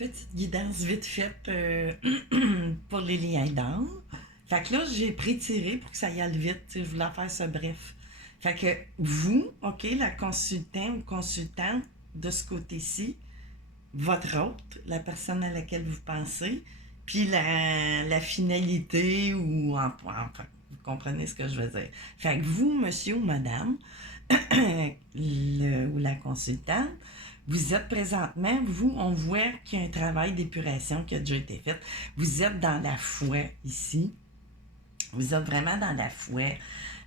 petite guidance vite faite pour les liens d'âme. Fait que là, j'ai prétiré pour que ça y aille vite. Je voulais faire ça bref. Fait que vous, OK, la consultant ou consultante de ce côté-ci, votre hôte, la personne à laquelle vous pensez, puis la finalité enfin, vous comprenez ce que je veux dire. Fait que vous, monsieur ou madame, ou la consultante, vous êtes présentement, vous, on voit qu'il y a un travail d'épuration qui a déjà été fait. Vous êtes dans la fouet ici. Vous êtes vraiment dans la fouet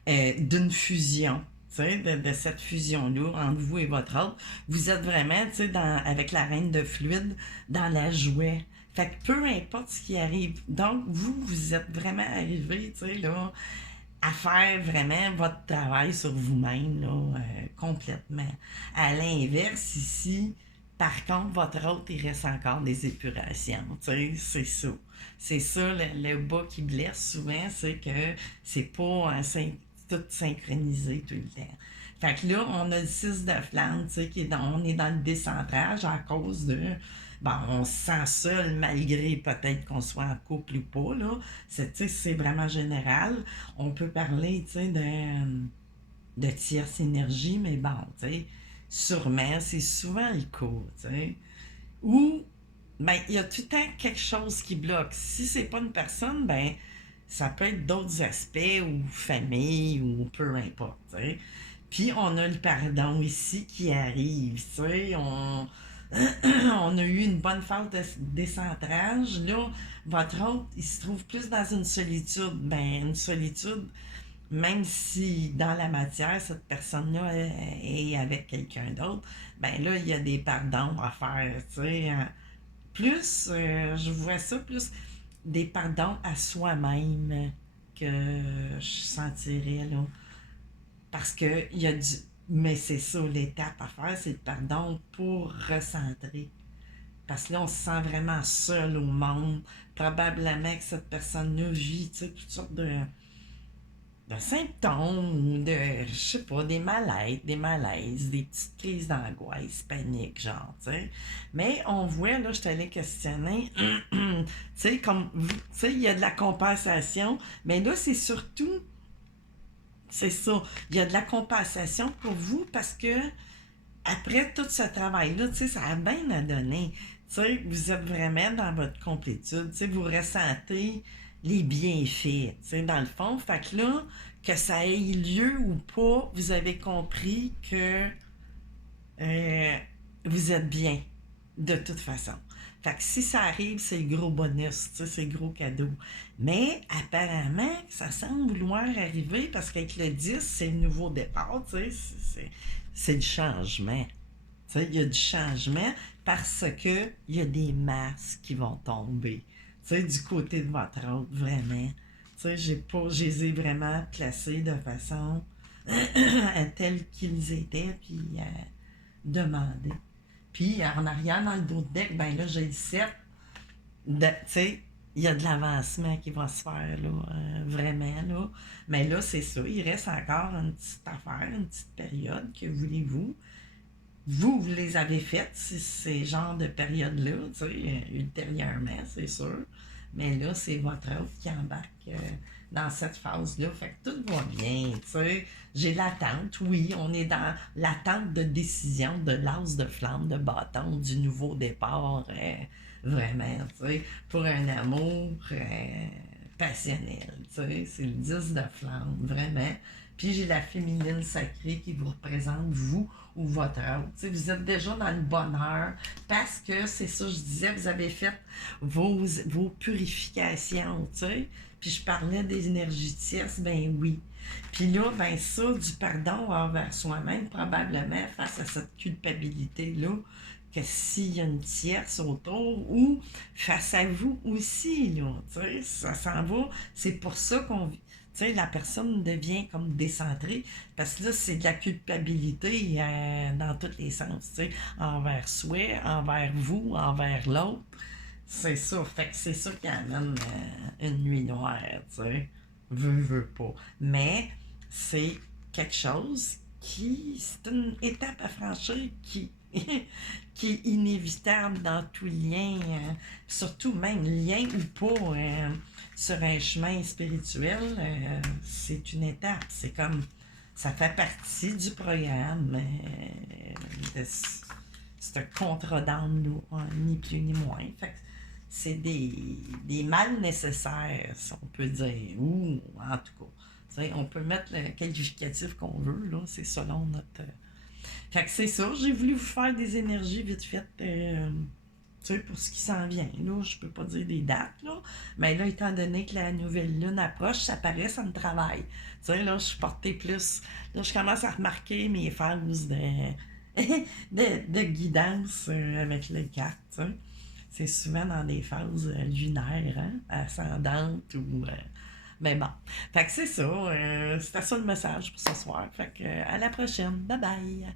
d'une fusion. De cette fusion-là entre vous et votre autre. Vous êtes vraiment, avec la reine de fluide, dans la jouet. Fait que peu importe ce qui arrive. Donc, vous êtes vraiment arrivé, là, à faire vraiment votre travail sur vous-même, là, complètement. À l'inverse, ici, par contre, votre autre, il reste encore des épurations. C'est ça. C'est ça, le bas qui blesse souvent, c'est que c'est pas tout synchronisé tout le temps. Fait que là, on a le 6 de flamme, on est dans le décentrage à cause de bon, on se sent seul malgré peut-être qu'on soit en couple ou pas, là. C'est vraiment général. On peut parler, de tierce énergie, mais bon, sûrement, c'est souvent le cas, Ou, ben, il y a tout le temps quelque chose qui bloque. Si c'est pas une personne, ben, ça peut être d'autres aspects, ou famille, ou peu importe, Puis on a le pardon ici qui arrive, on a eu une bonne phase de décentrage. Là, votre autre, il se trouve plus dans une solitude. Ben, une solitude, même si dans la matière, cette personne-là est avec quelqu'un d'autre, ben là, il y a des pardons à faire, Plus, je vois ça plus des pardons à soi-même que je sentirais, là. Parce que il y a du. Mais c'est ça, l'étape à faire, c'est le pardon pour recentrer. Parce que là, on se sent vraiment seul au monde. Probablement que cette personne-là vit, toutes sortes de symptômes ou de, je sais pas, des malaises, des petites crises d'angoisse, panique, genre, Mais on voit, là, je t'allais questionner, comme, il y a de la compensation, mais là, c'est surtout, c'est ça, il y a de la compensation pour vous parce que après tout ce travail-là, ça a bien à donner. Vous êtes vraiment dans votre complétude. Vous ressentez les bienfaits, dans le fond. Fait que là, que ça ait lieu ou pas, vous avez compris que euh, vous êtes bien, de toute façon. Fait que si ça arrive, c'est le gros bonus, c'est le gros cadeau. Mais apparemment, ça semble vouloir arriver parce qu'avec le 10, c'est le nouveau départ, c'est le changement. Il y a du changement parce que il y a des masques qui vont tomber. Du côté de votre autre, vraiment. Je les ai vraiment placés de façon à telle qu'ils étaient, puis demander. Puis en arrière, dans le dos de deck, ben là, j'ai le 7. Il y a de l'avancement qui va se faire, là, vraiment, là. Mais là, c'est ça, il reste encore une petite affaire, une petite période, que voulez-vous. Vous les avez faites, ces genres de périodes-là, ultérieurement, c'est sûr. Mais là, c'est votre autre qui embarque dans cette phase-là. Fait que tout va bien, J'ai l'attente, oui, on est dans l'attente de décision, de l'as de flamme, de bâton, du nouveau départ, vraiment, pour un amour passionnel, c'est le 10 de flamme, vraiment. Puis j'ai la féminine sacrée qui vous représente, vous ou votre autre. Vous êtes déjà dans le bonheur parce que, c'est ça, je disais, vous avez fait vos purifications, Puis je parlais des énergies tierces, ben oui. Puis là, ben ça, du pardon envers soi-même, probablement face à cette culpabilité-là, que s'il y a une tierce autour ou face à vous aussi, là, ça s'en va. C'est pour ça qu'on la personne devient comme décentrée, parce que là, c'est de la culpabilité dans tous les sens, envers soi, envers vous, envers l'autre. C'est ça, fait que c'est ça qui amène une nuit noire, veut pas. Mais c'est quelque chose c'est une étape à franchir qui qui est inévitable dans tout lien, surtout même lien ou pas, sur un chemin spirituel, c'est une étape. C'est comme, ça fait partie du programme de ce contrat d'âme-là, ni plus ni moins. Fait que c'est des mal nécessaires, si on peut dire, ou en tout cas. On peut mettre le qualificatif qu'on veut, là, c'est selon notre. Fait que c'est ça, j'ai voulu vous faire des énergies vite faites, pour ce qui s'en vient. Là, je peux pas dire des dates, là, mais là, étant donné que la nouvelle lune approche, ça paraît, ça me travaille. Là, je suis portée plus. Là, je commence à remarquer mes phases de guidance avec les cartes. C'est souvent dans des phases lunaires, hein, ascendantes ou. Mais bon. Fait que c'est ça. C'était ça le message pour ce soir. Fait que à la prochaine. Bye bye.